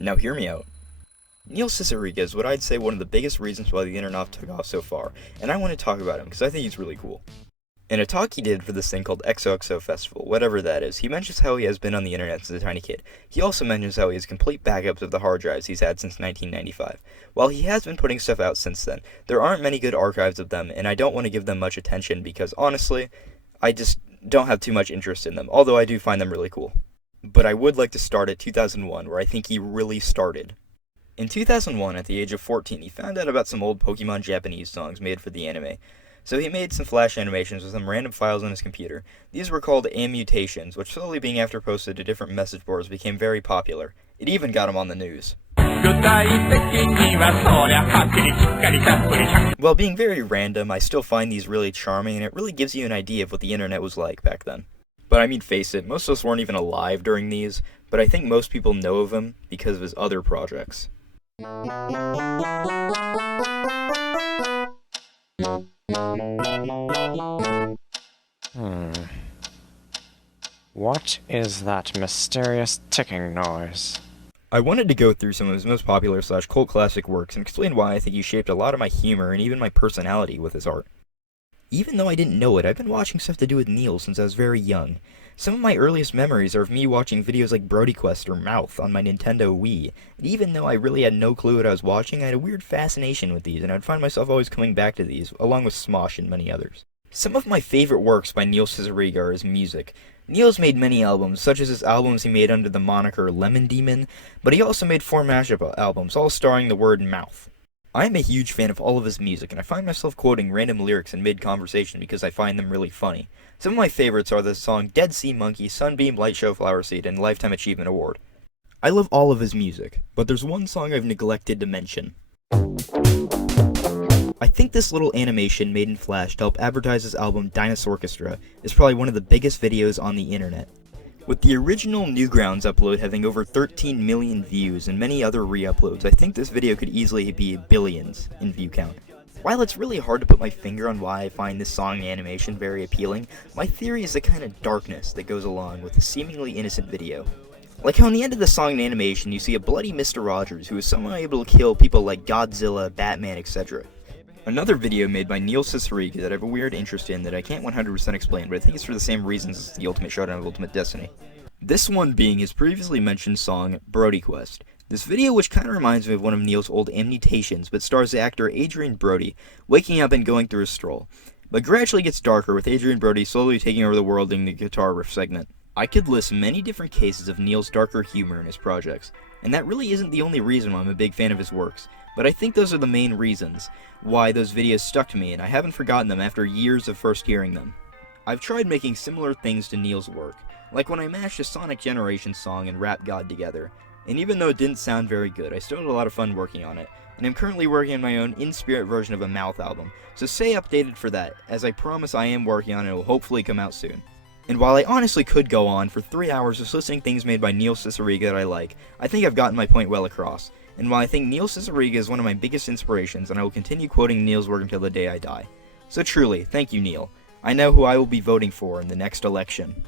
Now hear me out. Neil Cicierega is what I'd say one of the biggest reasons why the internet took off so far, and I want to talk about him because I think he's really cool. In a talk he did for this thing called XOXO Festival, whatever that is, he mentions how he has been on the internet since a tiny kid. He also mentions how he has complete backups of the hard drives he's had since 1995. While he has been putting stuff out since then, there aren't many good archives of them, and I don't want to give them much attention because, honestly, I just don't have too much interest in them, although I do find them really cool. But I would like to start at 2001, where I think he really started. In 2001, at the age of 14, he found out about some old Pokemon Japanese songs made for the anime. So he made some flash animations with some random files on his computer. These were called Ammutations, which slowly being after-posted to different message boards became very popular. It even got him on the news. While being very random, I still find these really charming, and it really gives you an idea of what the internet was like back then. But I mean, face it, most of us weren't even alive during these, but I think most people know of him because of his other projects. What is that mysterious ticking noise? I wanted to go through some of his most popular / cult classic works and explain why I think he shaped a lot of my humor and even my personality with his art. Even though I didn't know it, I've been watching stuff to do with Neil since I was very young. Some of my earliest memories are of me watching videos like Brody Quest or Mouth on my Nintendo Wii, and even though I really had no clue what I was watching, I had a weird fascination with these, and I'd find myself always coming back to these, along with Smosh and many others. Some of my favorite works by Neil Cicierega are his music. Neil's made many albums, such as his albums he made under the moniker Lemon Demon, but he also made 4 mashup albums, all starring the word mouth. I am a huge fan of all of his music, and I find myself quoting random lyrics in mid-conversation because I find them really funny. Some of my favorites are the song Dead Sea Monkey, Sunbeam, Light Show Flower Seed, and Lifetime Achievement Award. I love all of his music, but there's one song I've neglected to mention. I think this little animation made in Flash to help advertise his album Dinosaur Orchestra is probably one of the biggest videos on the internet. With the original Newgrounds upload having over 13 million views and many other re-uploads, I think this video could easily be billions in view count. While it's really hard to put my finger on why I find this song and animation very appealing, my theory is the kind of darkness that goes along with a seemingly innocent video. Like how in the end of the song and animation you see a bloody Mr. Rogers who is somehow able to kill people like Godzilla, Batman, etc. Another video made by Neil Cicierega that I have a weird interest in that I can't 100% explain, but I think it's for the same reasons as the Ultimate Showdown of Ultimate Destiny. This one being his previously mentioned song, Brody Quest. This video, which kind of reminds me of one of Neil's old Ammutations, but stars the actor Adrian Brody waking up and going through a stroll, but gradually gets darker with Adrian Brody slowly taking over the world in the guitar riff segment. I could list many different cases of Neil's darker humor in his projects, and that really isn't the only reason why I'm a big fan of his works, but I think those are the main reasons why those videos stuck to me and I haven't forgotten them after years of first hearing them. I've tried making similar things to Neil's work, like when I mashed a Sonic Generations song and Rap God together, and even though it didn't sound very good, I still had a lot of fun working on it, and I'm currently working on my own in-spirit version of a Mouth album, so stay updated for that, as I promise I am working on it and it will hopefully come out soon. And while I honestly could go on for 3 hours just listing things made by Neil Cicierega that I like, I think I've gotten my point well across. And while I think Neil Cicierega is one of my biggest inspirations, and I will continue quoting Neil's work until the day I die. So truly, thank you Neil. I know who I will be voting for in the next election.